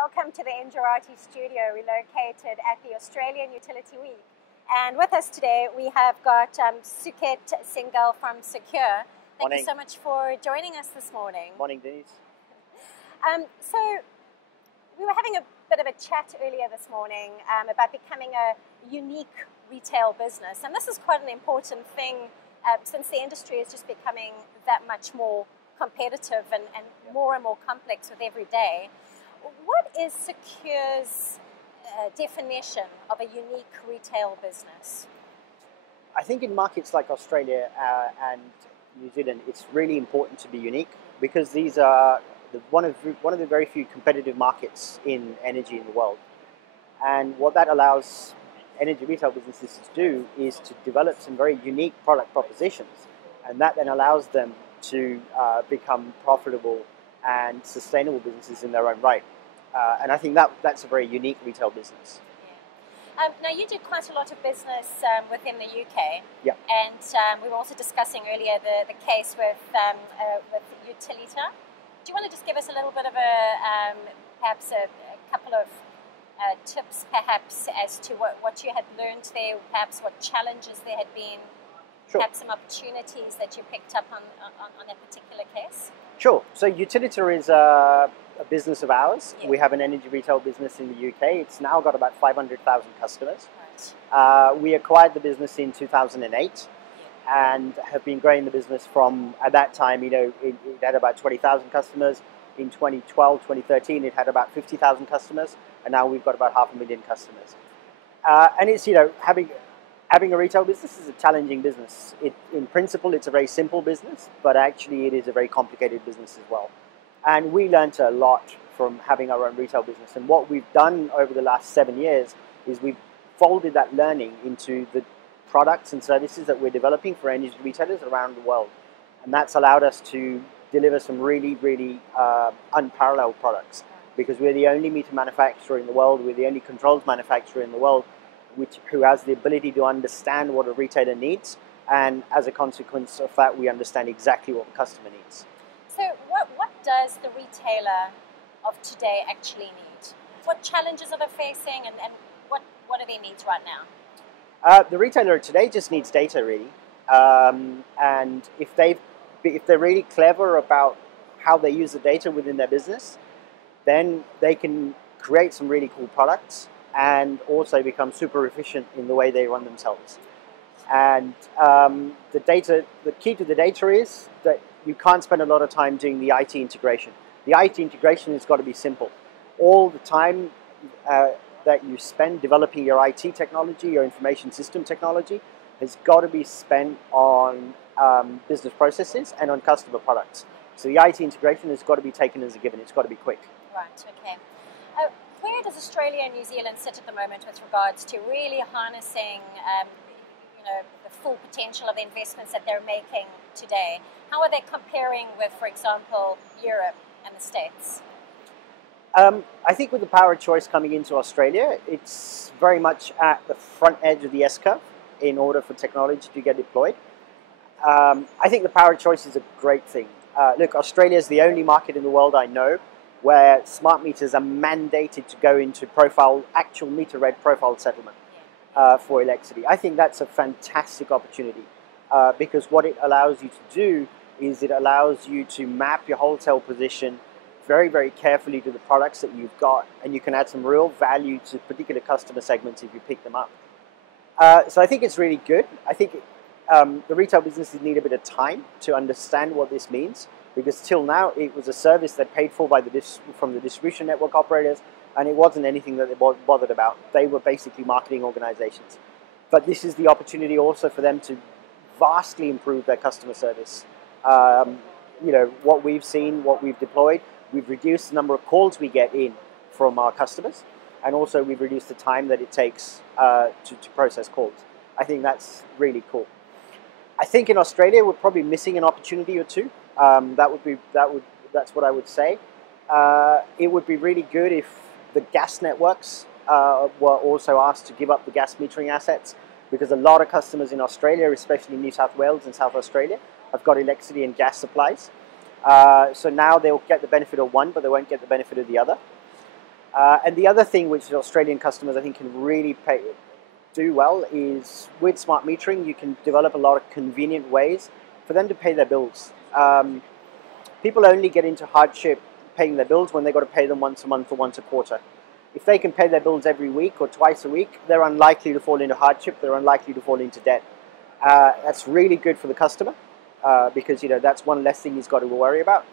Welcome to the Engerati studio. We're located at the Australian Utility Week. And with us today, we have got Suket Singhal from Secure. Thank you so much for joining us this morning. Morning, Denise. So we were having a bit of a chat earlier this morning about becoming a unique retail business. And this is quite an important thing since the industry is just becoming that much more competitive and more complex with every day. What is Secure's definition of a unique retail business? I think in markets like Australia and New Zealand, it's really important to be unique because these are one of the very few competitive markets in energy in the world. And what that allows energy retail businesses to do is to develop some very unique product propositions, and that then allows them to become profitable and sustainable businesses in their own right. And I think that's a very unique retail business. Yeah. Now, you did quite a lot of business within the UK. Yeah. And we were also discussing earlier the case with Utilita. Do you want to just give us a little bit of perhaps a couple of tips, perhaps, as to what you had learned there, perhaps what challenges there had been, Sure. perhaps some opportunities that you picked up on that particular case? Sure. So Utilita is a business of ours. Yeah. We have an energy retail business in the UK. It's now got about 500,000 customers. Right. We acquired the business in 2008 and have been growing the business from, at that time, it had about 20,000 customers. In 2012, 2013, it had about 50,000 customers, and now we've got about 500,000 customers. And it's, having a retail business is a challenging business. In principle, it's a very simple business, but actually it is a very complicated business as well. And we learned a lot from having our own retail business. And what we've done over the last 7 years is we've folded that learning into the products and services that we're developing for energy retailers around the world. And that's allowed us to deliver some really, really unparalleled products, because we're the only meter manufacturer in the world, we're the only controls manufacturer in the world who has the ability to understand what a retailer needs, and as a consequence of that, we understand exactly what the customer needs. So what does the retailer of today actually need? What challenges are they facing, and what are their needs right now? The retailer today just needs data, really, and if they're really clever about how they use the data within their business, then they can create some really cool products and also become super efficient in the way they run themselves. And the key to the data is that you can't spend a lot of time doing the IT integration. The IT integration has got to be simple. All the time that you spend developing your IT technology, your information system technology, has got to be spent on business processes and on customer products. So the IT integration has got to be taken as a given. It's got to be quick. Right, okay. Where does Australia and New Zealand sit at the moment with regards to really harnessing the full potential of the investments that they're making today? How are they comparing with, for example, Europe and the States? I think with the power of choice coming into Australia, it's very much at the front edge of the S-curve in order for technology to get deployed. I think the power of choice is a great thing. Look, Australia is the only market in the world I know where smart meters are mandated to go into actual meter read profile settlement for electricity. I think that's a fantastic opportunity because what it allows you to do is it allows you to map your wholesale position very, very carefully to the products that you've got, and you can add some real value to particular customer segments if you pick them up. So I think it's really good. I think the retail businesses need a bit of time to understand what this means, because till now it was a service that paid for from the distribution network operators, and it wasn't anything that they bothered about. They were basically marketing organizations. But this is the opportunity also for them to vastly improve their customer service. What we've seen, what we've deployed, we've reduced the number of calls we get in from our customers, and also we've reduced the time that it takes to process calls. I think that's really cool. I think in Australia we're probably missing an opportunity or two. That's what I would say. It would be really good if the gas networks were also asked to give up the gas metering assets, because a lot of customers in Australia, especially New South Wales and South Australia, have got electricity and gas supplies. So now they'll get the benefit of one, but they won't get the benefit of the other. And the other thing which Australian customers I think can really do well is with smart metering, you can develop a lot of convenient ways for them to pay their bills. People only get into hardship paying their bills when they've got to pay them once a month or once a quarter. If they can pay their bills every week or twice a week, they're unlikely to fall into hardship, they're unlikely to fall into debt. That's really good for the customer because that's one less thing he's got to worry about.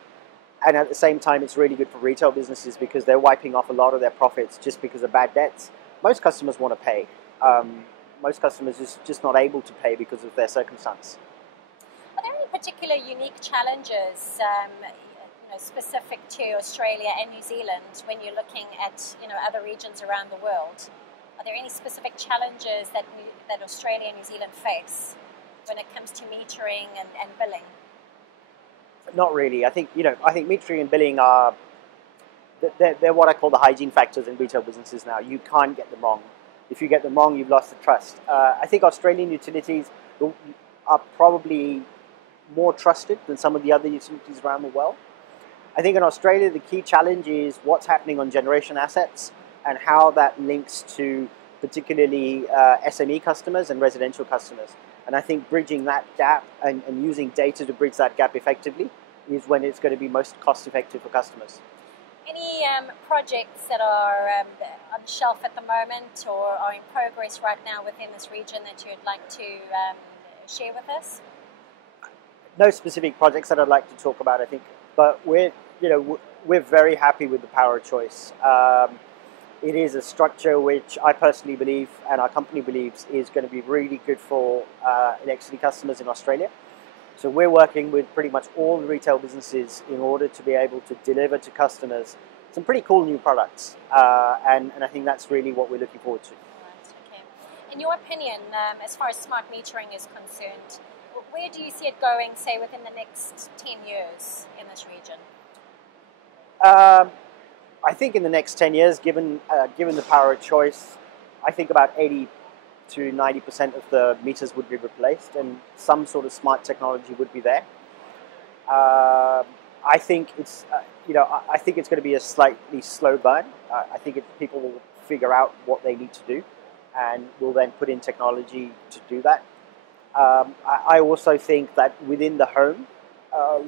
And at the same time, it's really good for retail businesses because they're wiping off a lot of their profits just because of bad debts. Most customers want to pay. Most customers are just not able to pay because of their circumstance. Are there any particular unique challenges specific to Australia and New Zealand when you're looking at other regions around the world? Are there any specific challenges that Australia and New Zealand face when it comes to metering and billing? Not really. I think metering and billing are they're what I call the hygiene factors in retail businesses now. You can't get them wrong. If you get them wrong, you've lost the trust. I think Australian utilities are probably more trusted than some of the other utilities around the world. I think in Australia, the key challenge is what's happening on generation assets and how that links to particularly SME customers and residential customers. And I think bridging that gap and using data to bridge that gap effectively is when it's going to be most cost effective for customers. Any projects that are on the shelf at the moment or are in progress right now within this region that you'd like to share with us? No specific projects that I'd like to talk about, I think, but we're very happy with the power of choice. It is a structure which I personally believe and our company believes is going to be really good for electricity customers in Australia. So we're working with pretty much all the retail businesses in order to be able to deliver to customers some pretty cool new products. And I think that's really what we're looking forward to. Right, okay. In your opinion, as far as smart metering is concerned, where do you see it going, say, within the next 10 years in this region? I think in the next 10 years, given the power of choice, I think about 80 to 90% of the meters would be replaced and some sort of smart technology would be there. I think it's I think it's going to be a slightly slow burn. I think people will figure out what they need to do and will then put in technology to do that. I also think that within the home,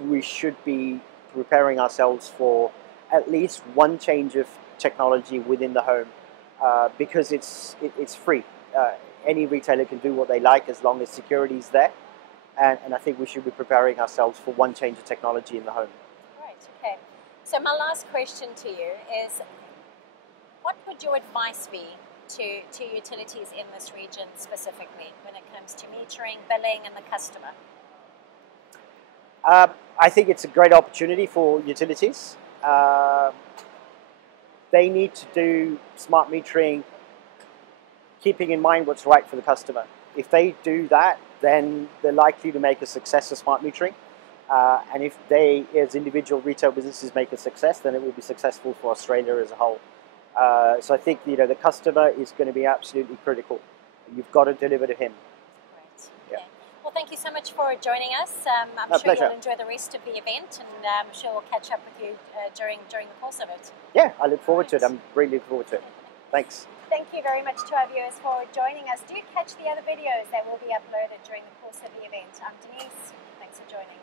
we should be preparing ourselves for at least one change of technology within the home because it's free. Any retailer can do what they like as long as security is there. And I think we should be preparing ourselves for one change of technology in the home. Right, okay. So my last question to you is, what would your advice be to utilities in this region specifically when it comes to metering, billing and the customer? I think it's a great opportunity for utilities. They need to do smart metering keeping in mind what's right for the customer. If they do that, then they're likely to make a success of smart metering. And if they, as individual retail businesses, make a success, then it will be successful for Australia as a whole. So I think the customer is going to be absolutely critical. You've got to deliver to him. Great. Okay. Well, thank you so much for joining us. I'm sure pleasure. you'll enjoy the rest of the event, and I'm sure we'll catch up with you during the course of it. Yeah, I look forward to it. I'm really looking forward to it. Thanks. Thank you very much to our viewers for joining us. Do catch the other videos that will be uploaded during the course of the event. I'm Denise. Thanks for joining.